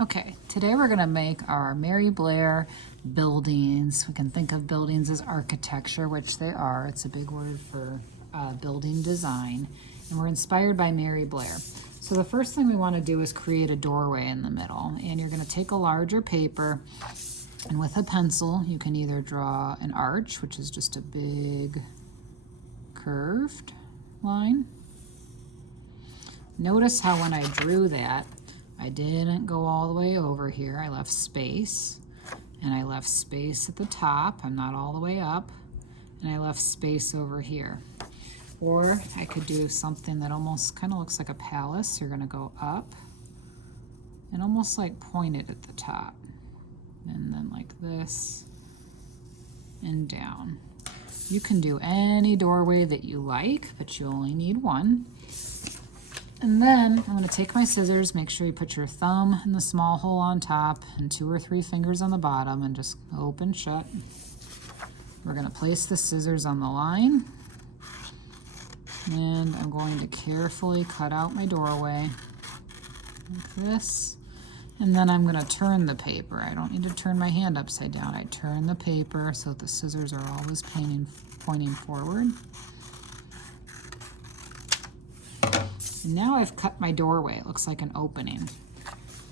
Okay, today we're gonna make our Mary Blair buildings. We can think of buildings as architecture, which they are. It's a big word for building design. And we're inspired by Mary Blair. So the first thing we wanna do is create a doorway in the middle. And you're gonna take a larger paper, and with a pencil, you can either draw an arch, which is just a big curved line. Notice how when I drew that, I didn't go all the way over here. I left space, and I left space at the top. I'm not all the way up, and I left space over here. Or I could do something that almost kind of looks like a palace. You're gonna go up and almost like point it at the top, and then like this and down. You can do any doorway that you like, but you only need one. And then I'm gonna take my scissors, make sure you put your thumb in the small hole on top and 2 or 3 fingers on the bottom and just open shut. We're gonna place the scissors on the line. And I'm going to carefully cut out my doorway like this. And then I'm gonna turn the paper. I don't need to turn my hand upside down. I turn the paper so that the scissors are always pointing forward. And now I've cut my doorway. It looks like an opening.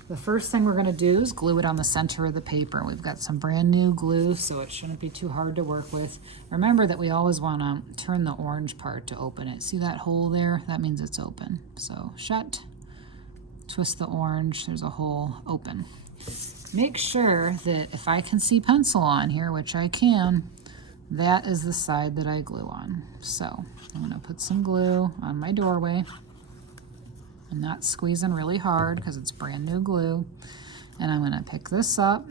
The first thing we're gonna do is glue it on the center of the paper. We've got some brand new glue, so it shouldn't be too hard to work with. Remember that we always wanna turn the orange part to open it. See that hole there? That means it's open. So shut, twist the orange, there's a hole, open. Make sure that if I can see pencil on here, which I can, that is the side that I glue on. So I'm gonna put some glue on my doorway. I'm not squeezing really hard because it's brand new glue. And I'm gonna pick this up,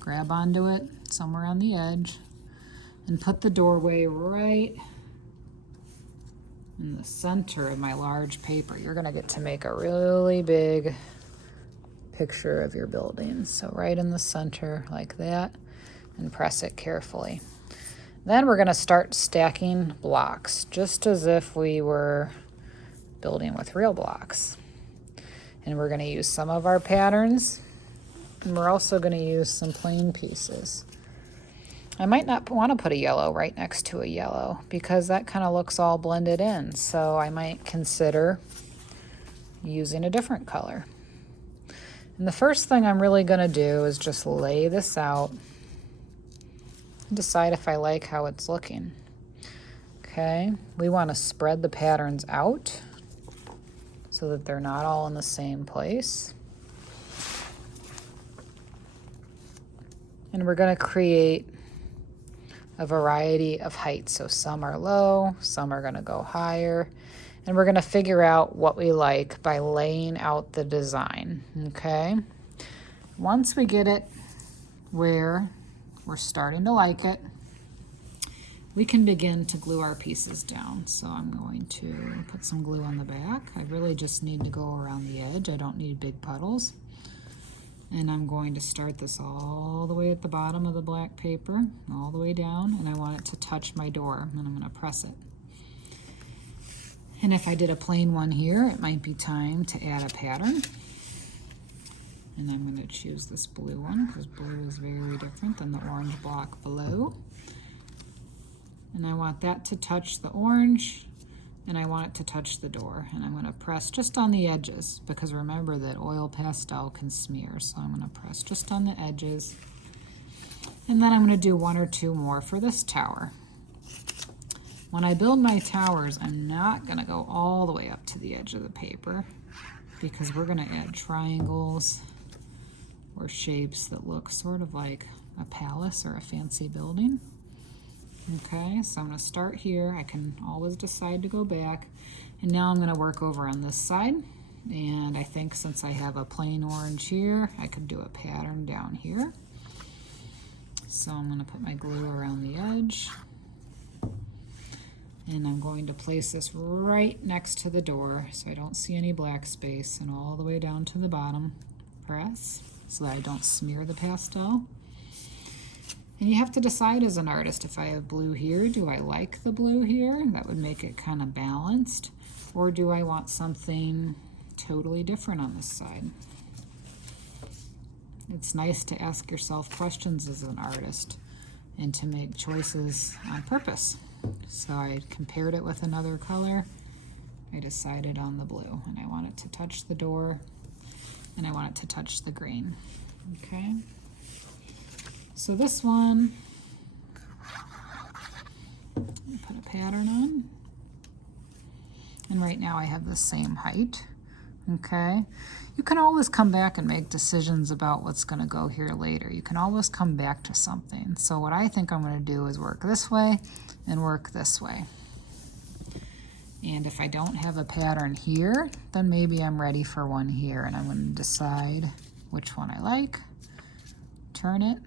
grab onto it somewhere on the edge, and put the doorway right in the center of my large paper. You're gonna get to make a really big picture of your building. So right in the center like that, and press it carefully. Then we're gonna start stacking blocks, just as if we were building with real blocks. And we're gonna use some of our patterns, and we're also gonna use some plain pieces. I might not wanna put a yellow right next to a yellow because that kind of looks all blended in. So I might consider using a different color. And the first thing I'm really gonna do is just lay this out and decide if I like how it's looking. Okay, we wanna spread the patterns out so that they're not all in the same place. And we're gonna create a variety of heights. So some are low, some are gonna go higher, and we're gonna figure out what we like by laying out the design, okay? Once we get it where we're starting to like it, we can begin to glue our pieces down. So I'm going to put some glue on the back. I really just need to go around the edge. I don't need big puddles. And I'm going to start this all the way at the bottom of the black paper, all the way down, and I want it to touch my door, and I'm gonna press it. And if I did a plain one here, it might be time to add a pattern. And I'm gonna choose this blue one, because blue is very different than the orange block below. And I want that to touch the orange, and I want it to touch the door. And I'm gonna press just on the edges, because remember that oil pastel can smear. So I'm gonna press just on the edges. And then I'm gonna do 1 or 2 more for this tower. When I build my towers, I'm not gonna go all the way up to the edge of the paper, because we're gonna add triangles or shapes that look sort of like a palace or a fancy building. Okay, so I'm gonna start here. I can always decide to go back. And now I'm gonna work over on this side. And I think since I have a plain orange here, I could do a pattern down here. So I'm gonna put my glue around the edge. And I'm going to place this right next to the door so I don't see any black space, and all the way down to the bottom. Press so that I don't smear the pastel. And you have to decide as an artist, if I have blue here, do I like the blue here? That would make it kind of balanced. Or do I want something totally different on this side? It's nice to ask yourself questions as an artist and to make choices on purpose. So I compared it with another color. I decided on the blue, and I want it to touch the door, and I want it to touch the green. Okay, so this one, put a pattern on, and right now I have the same height. Okay, you can always come back and make decisions about what's going to go here later. You can always come back to something. So what I think I'm going to do is work this way and work this way. And if I don't have a pattern here, then maybe I'm ready for one here, and I'm going to decide which one I like, turn it,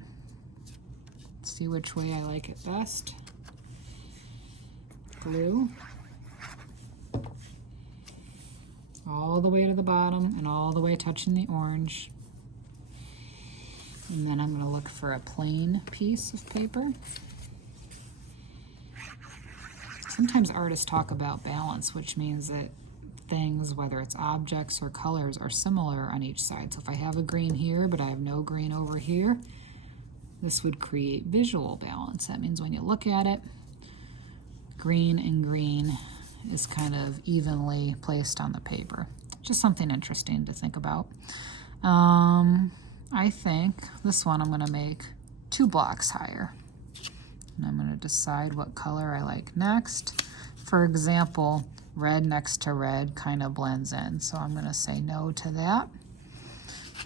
see which way I like it best, glue, all the way to the bottom and all the way touching the orange. And then I'm going to look for a plain piece of paper. Sometimes artists talk about balance, which means that things, whether it's objects or colors, are similar on each side. So if I have a green here, but I have no green over here, this would create visual balance. That means when you look at it, green and green is kind of evenly placed on the paper. Just something interesting to think about. I think this one I'm going to make 2 blocks higher. And I'm going to decide what color I like next. For example, red next to red kind of blends in, so I'm going to say no to that.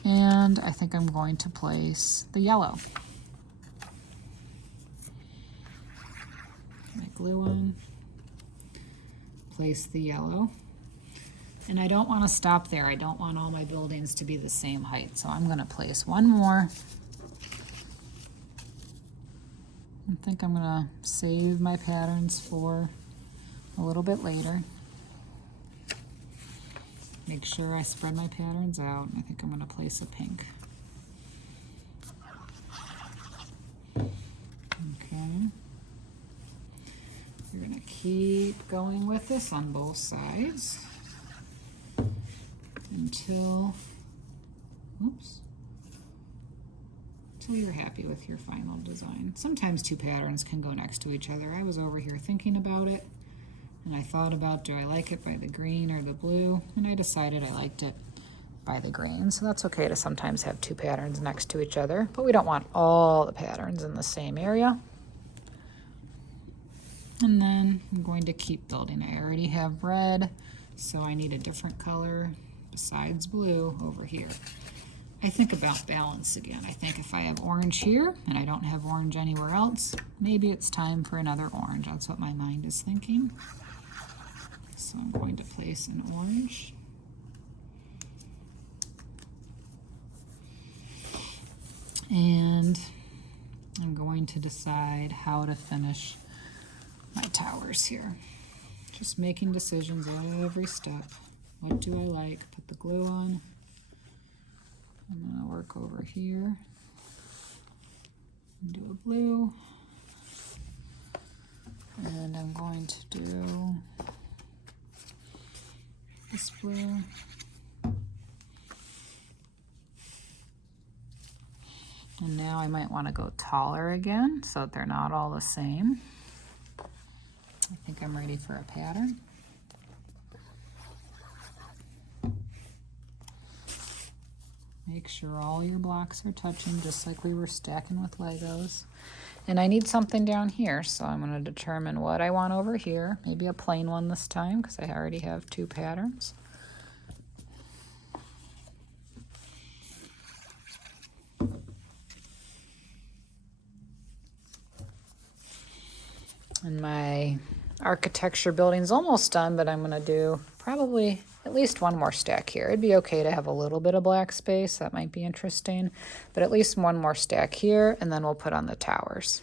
And I think I'm going to place the yellow. My glue on, place the yellow. And I don't want to stop there. I don't want all my buildings to be the same height, so I'm going to place one more. I think I'm going to save my patterns for a little bit later. Make sure I spread my patterns out. I think I'm going to place a pink. Okay. We're going to keep going with this on both sides until, oops, until you're happy with your final design. Sometimes 2 patterns can go next to each other. I was over here thinking about it, and I thought about, do I like it by the green or the blue? And I decided I liked it by the green. So that's okay to sometimes have 2 patterns next to each other, but we don't want all the patterns in the same area. And then I'm going to keep building. I already have red, so I need a different color besides blue over here. I think about balance again. I think if I have orange here and I don't have orange anywhere else, maybe it's time for another orange. That's what my mind is thinking. So I'm going to place an orange. And I'm going to decide how to finish my towers here. Just making decisions every step. What do I like? Put the glue on. I'm going to work over here and do a blue. And I'm going to do this blue. And now I might want to go taller again so that they're not all the same. I think I'm ready for a pattern. Make sure all your blocks are touching, just like we were stacking with Legos. And I need something down here, so I'm going to determine what I want over here. Maybe a plain one this time, because I already have 2 patterns. And my architecture building's almost done, but I'm going to do probably at least 1 more stack here. It'd be okay to have a little bit of black space. That might be interesting. But at least 1 more stack here, and then we'll put on the towers.